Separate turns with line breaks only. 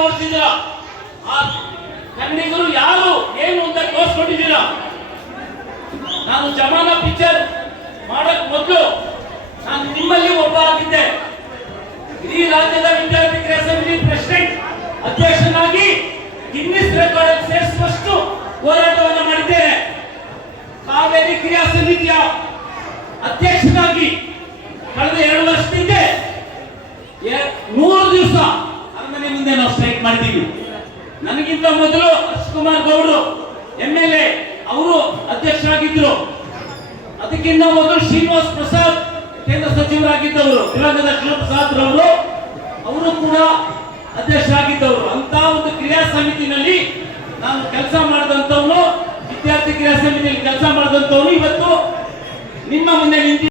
ನೋಡ್ತಿದ್ದೀರಾ? ಆ ಕನ್ನಡಿಗರು ಯಾರು ಏನು ಅಂತ ತೋರಿಸ್ಕೊಂಡಿದ್ದೀರಾ ನಾನು ಜಮಾನ ಪಿಕ್ಚರ್ ಮಾಡಕ್ ಮೊದಲು ನಾನು ನಿಮ್ಮಲ್ಲಿ ಒಬ್ಬ ಆಗಿದ್ದೆ. ಇಡೀ ರಾಜ್ಯದ ವಿದ್ಯಾರ್ಥಿ ಕ್ರಿಯಾ ಸಮಿತಿ ಪ್ರೆಸಿಡೆಂಟ್, ಅಧ್ಯಕ್ಷನಾಗಿ ಗಿನ್ನಿಸ್ ರೆಕಾರ್ಡ್ ಸೇರಿಸುವಷ್ಟು ಹೋರಾಟವನ್ನು ಮಾಡಿದ್ದೇನೆ. ಕಾವೇರಿ ಕ್ರಿಯಾ ಸಮಿತಿಯ ಅಧ್ಯಕ್ಷನಾಗಿ ಕಳೆದ ಎರಡು ನೂರು ದಿವಸ ಅರಮನೆ ಮುಂದೆ ನಾವು ಸ್ಟ್ರೈಕ್ ಮಾಡಿದ್ದೀವಿ ನನಗಿಂತ ಮೊದಲು ಕುಮಾರ್ ಗೌಡ್ರು ಎಂ ಎಲ್ ಎ, ಅವರು ಅಧ್ಯಕ್ಷರಾಗಿದ್ರು. ಅದಕ್ಕಿಂತ ಮೊದಲು ಶ್ರೀನಿವಾಸ್ ಪ್ರಸಾದ್, ಕೇಂದ್ರ ಸಚಿವರಾಗಿದ್ದವರು ದಿವಂಗತ ಪ್ರಸಾದ್ ರವರು ಅವರು ಕೂಡ ಅಧ್ಯಕ್ಷರಾಗಿದ್ದವರು. ಅಂತ ಒಂದು ಕ್ರಿಯಾ ಸಮಿತಿನಲ್ಲಿ ನಾನು ಕೆಲಸ ಮಾಡಿದಂಥವನು, ವಿದ್ಯಾರ್ಥಿ ಕ್ರಿಯಾ ಸಮಿತಿಯಲ್ಲಿ ಕೆಲಸ ಮಾಡಿದಂಥವನು ಇವತ್ತು ನಿಮ್ಮ ಮುಂದೆ ನಿಂತಿ